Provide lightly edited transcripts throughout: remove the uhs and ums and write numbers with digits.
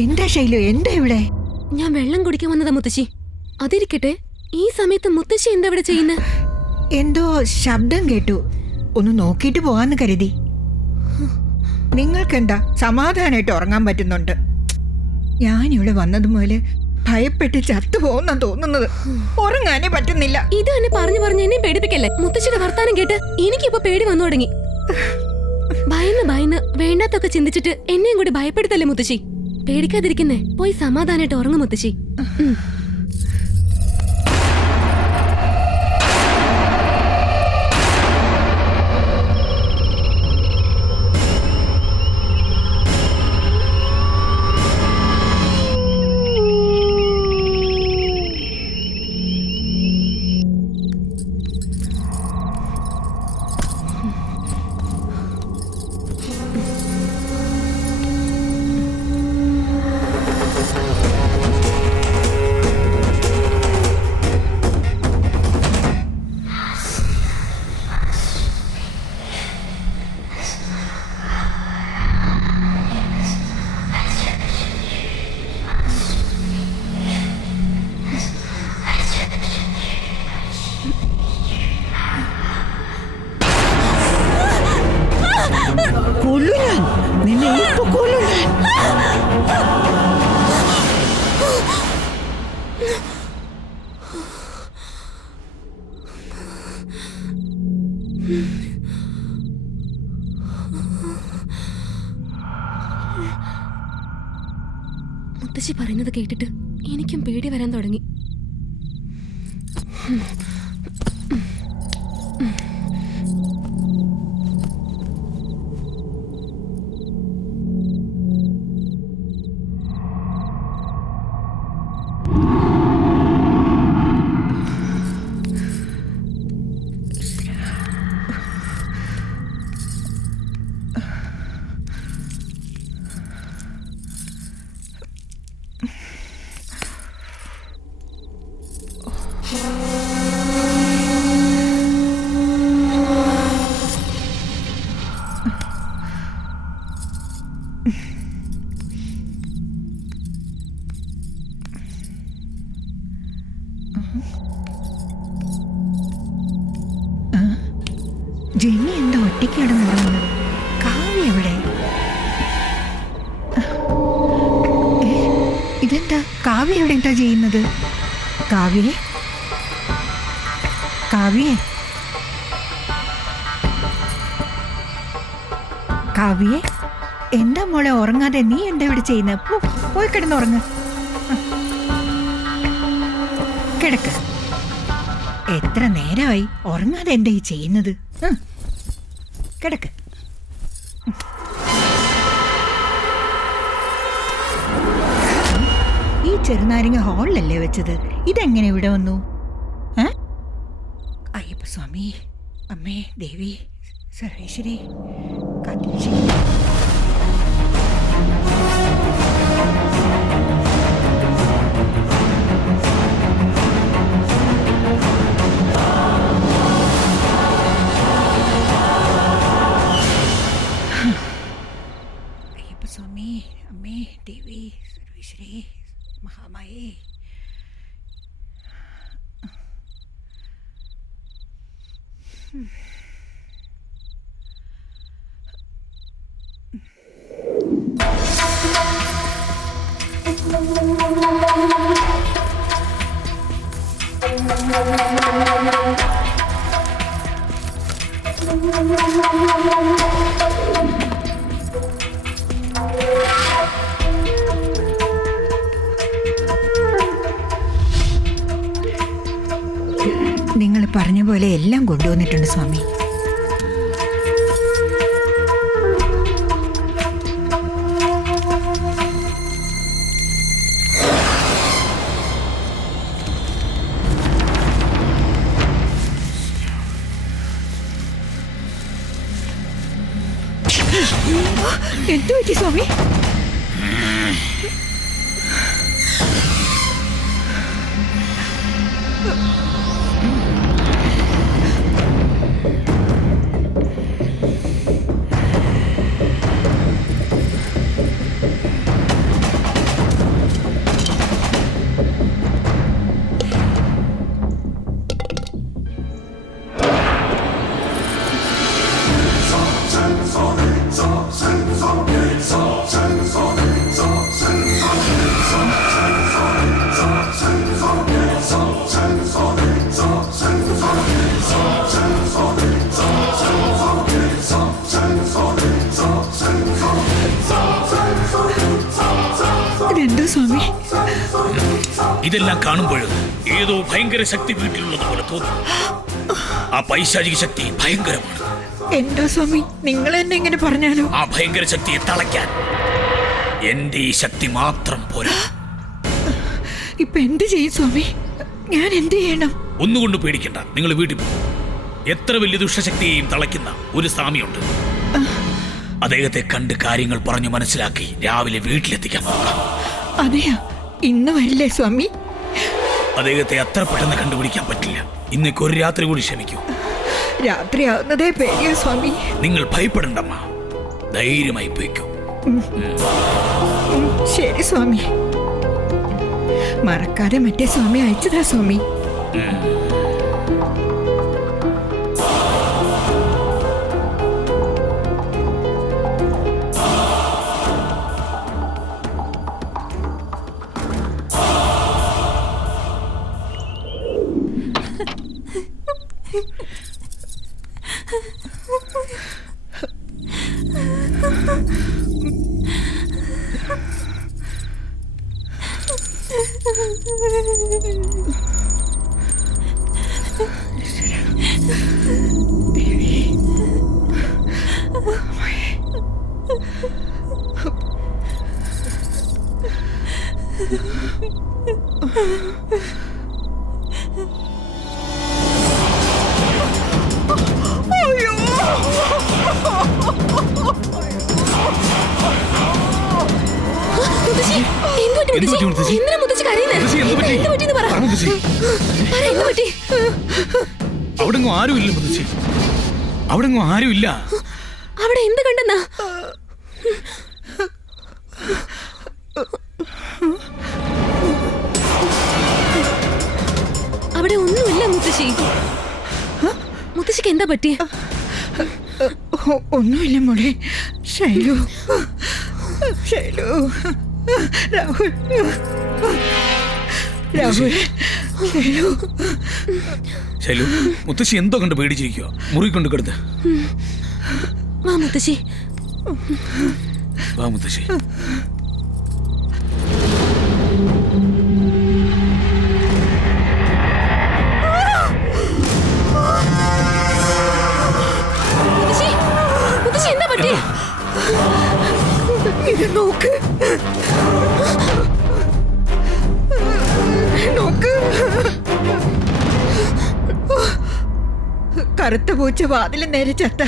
എന്താ ശൈലു, എന്താ ഇവിടെ? ഞാൻ വെള്ളം കുടിക്കാൻ വന്നതാ മുത്തശ്ശി. അതിരിക്കട്ടെ, ഈ സമയത്ത് മുത്തശ്ശി എന്താ ഇവിടെ ചെയ്യുന്നത്? എന്തോ ശബ്ദം കേട്ടു, ഒന്ന് നോക്കിയിട്ട് പോവാന്ന് കരുതി. നിങ്ങൾക്കെന്താ സമാധാനമായിട്ട് ഉറങ്ങാൻ പറ്റുന്നുണ്ട്? ഞാനിവിടെ വന്നത് മുതല് ഭയപ്പെട്ട് ചത്തുപോകുന്ന തോന്നുന്നത്. ഉറങ്ങാനേ പറ്റുന്നില്ല. ഇത് തന്നെ പറഞ്ഞു പറഞ്ഞ് എന്നെ പേടിപ്പിക്കല്ലേ. മുത്തശ്ശിയുടെ വർത്താനം കേട്ട് എനിക്കിപ്പോ പേടി വന്നു തുടങ്ങി. ഭയന്ന് വേണ്ടാത്തൊക്കെ ചിന്തിച്ചിട്ട് എന്നെയും കൂടി ഭയപ്പെടുത്തല്ലേ മുത്തശ്ശി. പേടിക്കാതിരിക്കുന്നേ, പോയി സമാധാനായിട്ട് ഉറങ്ങും മുത്തശ്ശി. മുത്തശ്ശി പറയുന്നത് കേട്ടിട്ട് എനിക്കും പേടി വരാൻ തുടങ്ങി. ജെന്നി എന്താ ഒറ്റയ്ക്ക് കിടന്നുറങ്ങുന്നത്? കാവ്യ എവിടെ? ഇതെന്താ കാവ്യ എവിടെ എന്താ ചെയ്യുന്നത്? കാവ്യേ, കാവ്യേ, കാവ്യേ, എന്താ മോളെ ഉറങ്ങാതെ നീ എന്താ ഇവിടെ ചെയ്യുന്നത്? പോയി കിടന്നുറങ്ങ്, കിടക്ക്. എത്ര നേരമായി ഉറങ്ങാതെ എന്താ ഈ ചെയ്യുന്നത്? കിടക്ക്. ഈ ചെറുനാരങ്ങ ഹാളിലല്ലേ വെച്ചത്? ഇതെങ്ങനെ ഇവിടെ വന്നു? അയ്യപ്പ സ്വാമി, അമ്മേ ദേവി സർവേശ്വരി കാത്തിരിച്ചിരി. അയ്യപ്പ സ്വാമി, അമ്മേ ദേവി സർവേശ്വരി മഹാമായേ. നിങ്ങൾ പറഞ്ഞ പോലെ എല്ലാം കൊണ്ടുവന്നിട്ടുണ്ട് സ്വാമി. എന്തു പറ്റി സ്വാമി? ഇതെന്താ സ്വാമി? ഇതെല്ലാം കാണുമ്പോൾ ഏതോ ഭയങ്കര ശക്തി വീട്ടിലുള്ളത് പോലെ തോന്നുന്നു. ആ പൈശാചിക ശക്തി ഭയങ്കരമാണ്. എന്താ സ്വാമി, നിങ്ങൾ എന്നെ ഇങ്ങനെ പറഞ്ഞാലോ? ആ ഭയങ്കര ശക്തിയെ തളയ്ക്കാൻ എന്റെ ഈ ശക്തി മാത്രം പോരാ. ഇപ്പൊ എന്ത് ചെയ്യും സ്വാമി? ഞാൻ എന്ത് ചെയ്യണം? ഒന്നുകൊണ്ട് പേടിക്കണ്ട, നിങ്ങൾ വീട്ടിൽ പോകും. എത്ര വലിയ ദുഷ്ടശക്തിയെയും തളയ്ക്കുന്ന ഒരു സ്വാമിയുണ്ട്. അദ്ദേഹത്തെ കണ്ട് കാര്യങ്ങൾ പറഞ്ഞു മനസ്സിലാക്കി രാവിലെ വീട്ടിലെത്തിക്കാൻ നോക്കാം. അതെയാ? ഇന്ന് വരില്ലേ സ്വാമി? അദ്ദേഹത്തെ അത്ര പെട്ടെന്ന് കണ്ടുപിടിക്കാൻ പറ്റില്ല. ഇന്നേക്ക് ഒരു രാത്രി കൂടി ക്ഷമിക്കൂ. രാത്രിയാവുന്നതേ പേടിയാ സ്വാമി. നിങ്ങൾ ഭയപ്പെടണ്ടമ്മ, ധൈര്യമായി പോയിക്കൂ. ശരി സ്വാമി. മറക്കാതെ മറ്റേ സ്വാമി അയച്ചതാ സ്വാമി. അവിടെങ്ങും ആരുമില്ല മുത്തശ്ശി, അവിടെങ്ങും ആരുമില്ല. അവിടെ എന്ത് കണ്ടെന്നാ? അവിടെ ഒന്നുമില്ല മുത്തശ്ശി. മുത്തശ്ശിക്ക് എന്താ പറ്റിയ? ഒന്നുമില്ല മോളെ. ശൈലു, ശൈലു, രാഹുൽ, രാഹുൽ, ശൈലു. ശൈലു, മുത്തശ്ശി എന്തോ കണ്ട് പേടിച്ചിരിക്കുക. മുറി കൊണ്ട് കിടത്ത്. വാ മുത്തശ്ശി, വാ മുത്തശ്ശി. പറ്റി? ഇത് നോക്ക് നോക്ക്. കറുത്ത പൂച്ച വാതിൽ നേരെ ചത്ത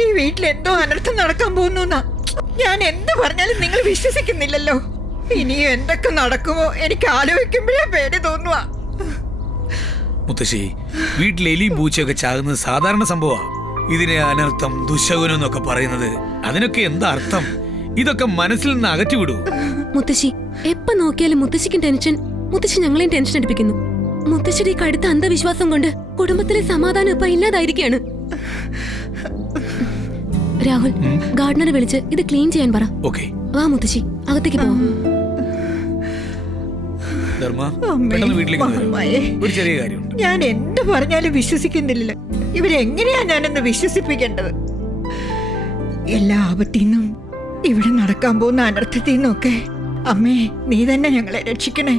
ഈ വീട്ടിൽ എന്തോ അനർത്ഥം നടക്കാൻ പോകുന്നു. ഞാൻ എന്ത് പറഞ്ഞാലും നിങ്ങൾ വിശ്വസിക്കുന്നില്ലല്ലോ. ഇനിയും എന്തൊക്കെ നടക്കുമോ എനിക്ക് ആലോചിക്കുമ്പോഴേ പേടി തോന്നുക. മുത്തശ്ശി, വീട്ടിൽ എലിയും പൂച്ചയൊക്കെ ചാകുന്നത് സാധാരണ സംഭവമാണ്. ഇതിനെ അനർത്ഥം, ദുശകുനം എന്നൊക്കെ പറയുന്നത്, അതിനൊക്കെ എന്താ അർത്ഥം? ഇതൊക്കെ മനസ്സിൽ നിന്ന് അകറ്റിവിടൂ. മുത്തശ്ശി, എപ്പോ നോക്കിയാലും മുത്തശ്ശിക്കും ടെൻഷൻ, മുത്തശ്ശി ഞങ്ങളെയും ടെൻഷൻ അടിപ്പിക്കുന്നു. മുത്തശ്ശിയുടെ കടുത്ത അന്ധവിശ്വാസം കൊണ്ട് കുടുംബത്തിലെ സമാധാനം ഇപ്പൊ ഇല്ലാതായിരിക്കുകയാണ്. രാഹുൽ, ഗാർഡനറെ വിളിച്ച് ഇത് ക്ലീൻ ചെയ്യാൻ പറ. ഓക്കേ. വാ മുത്തശ്ശി, അകത്തേക്ക് പോവാം. ഒരു ചെറിയ കാര്യമുണ്ട്. ഞാൻ എന്ത് പറഞ്ഞാലും വിശ്വസിക്കുന്നില്ല. ഇവരെങ്ങനെയാ ഞാനെന്ന് വിശ്വസിപ്പിക്കേണ്ടത്? എല്ലാ ആപത്തിൽ നിന്നും ഇവിടെ നടക്കാൻ പോകുന്ന അനർത്ഥത്തിൽ നിന്നൊക്കെ അമ്മേ നീ തന്നെ ഞങ്ങളെ രക്ഷിക്കണേ.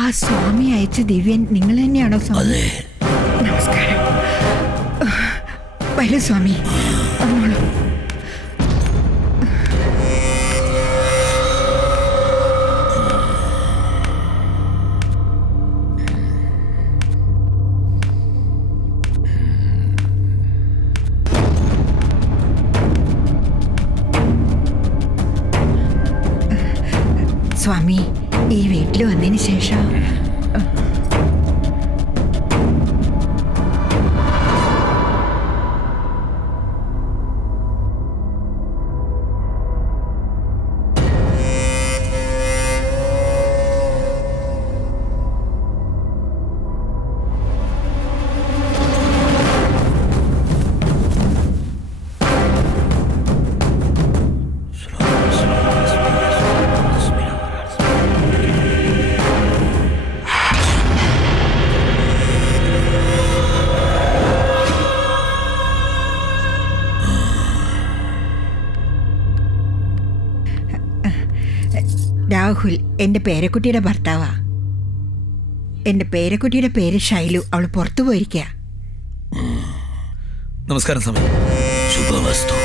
ആ സ്വാമി അയച്ച ദിവ്യൻ നിങ്ങൾ തന്നെയാണോ സ്വാമി? നമസ്കാരം. വരൂ സ്വാമി. സ്വാമി, ഈ വീട്ടിൽ വന്നതിന് ശേഷം രാഹുൽ എൻ്റെ പേരക്കുട്ടിയുടെ ഭർത്താവാ. എൻ്റെ പേരക്കുട്ടിയുടെ പേര് ഷൈലു. അവൾ പുറത്തു പോയിരിക്കുക. നമസ്കാരം സ്വാമി. ശുഭവസ്തു.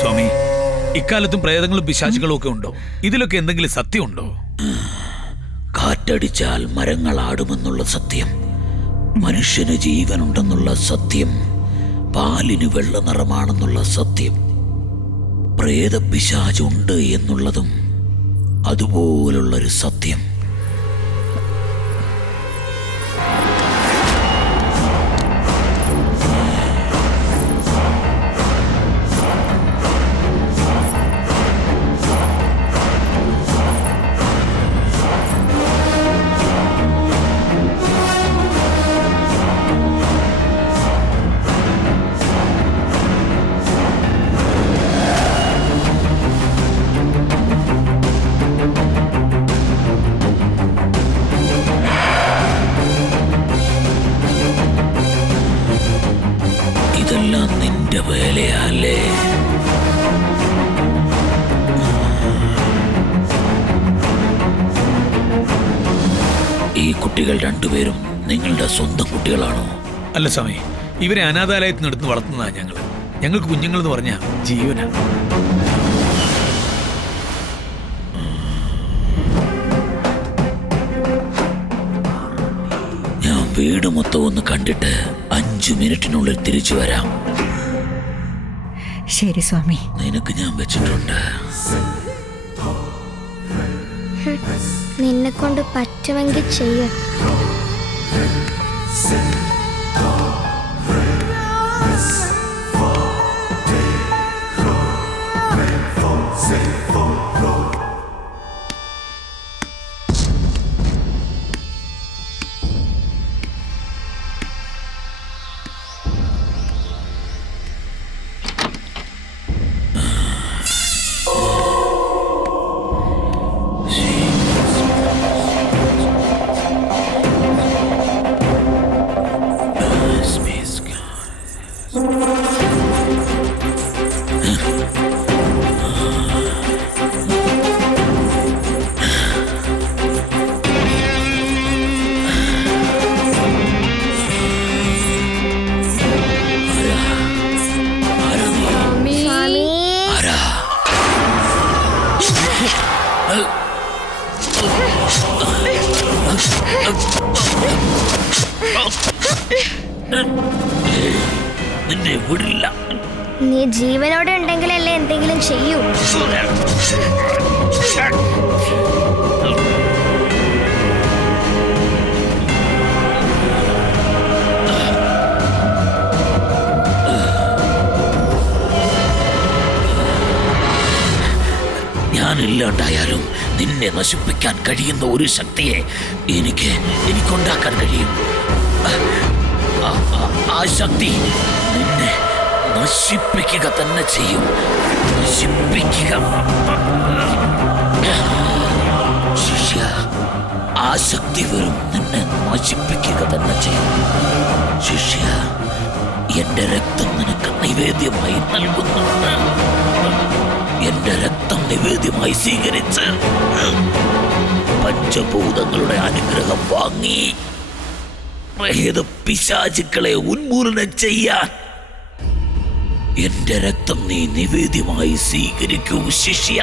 സ്വാമി, ഇക്കാലത്തും പ്രേതങ്ങളും പിശാചുകളും ഒക്കെ ഉണ്ടോ? ഇതിലൊക്കെ എന്തെങ്കിലും സത്യമുണ്ടോ? കാറ്റടിച്ചാൽ മരങ്ങൾ ആടുമെന്നുള്ള സത്യം, മനുഷ്യന് ജീവനുണ്ടെന്നുള്ള സത്യം, പാലിന് വെള്ള നിറമാണെന്നുള്ള സത്യം, പ്രേതപിശാചുണ്ട് എന്നുള്ളതും അതുപോലുള്ളൊരു സത്യം. ഇതെല്ലാം നിന്റെ വേലയല്ലേ? ഈ കുട്ടികൾ രണ്ടുപേരും നിങ്ങളുടെ സ്വന്തം കുട്ടികളാണോ? അല്ല സ്വാമി, ഇവരെ അനാഥാലയത്തിനെടുത്ത് വളർത്തുന്നതാ ഞങ്ങൾ. ഞങ്ങൾക്ക് കുഞ്ഞുങ്ങൾ എന്ന് പറഞ്ഞാൽ ജീവനാ. ഞാൻ വീട് മൊത്തം ഒന്ന് കണ്ടിട്ട് 5 മിനിറ്റിനുള്ളിൽ തിരിച്ചു വരാം. ശരി സ്വാമി. നിനക്ക് ഞാൻ വെച്ചിട്ടുണ്ട്. നിന്നെ കൊണ്ട് പറ്റുമെങ്കിൽ ചെയ്യ. നിന്നെ വിടില്ല. നീ ജീവനോടെ ഉണ്ടെങ്കിലല്ലേ എന്തെങ്കിലും ചെയ്യൂ. ഞാനില്ലാണ്ടായാലും നിന്നെ നശിപ്പിക്കാൻ കഴിയുന്ന ഒരു ശക്തിയെ എനിക്കുണ്ടാക്കാൻ കഴിയും. ആ ശക്തി നിന്നെ നശിപ്പിക്കുക തന്നെ ചെയ്യും. നശിപ്പിക്കുക. ശിഷ്യ, ആ ശക്തി വെറും നിന്നെ നശിപ്പിക്കുക തന്നെ ചെയ്യും. ശിഷ്യ, എന്റെ രക്തം നിനക്ക് നിവേദ്യമായി നൽകുന്നുണ്ട്. എന്റെ രക്തം നിവേദ്യമായി സ്വീകരിച്ച് പഞ്ചഭൂതങ്ങളുടെ അനുഗ്രഹം വാങ്ങി പ്രേത പിശാചുക്കളെ ഉന്മൂലനം ചെയ്യാൻ എന്റെ രക്തം നീ നിവേദ്യമായി സ്വീകരിക്കൂ ശിഷ്യ.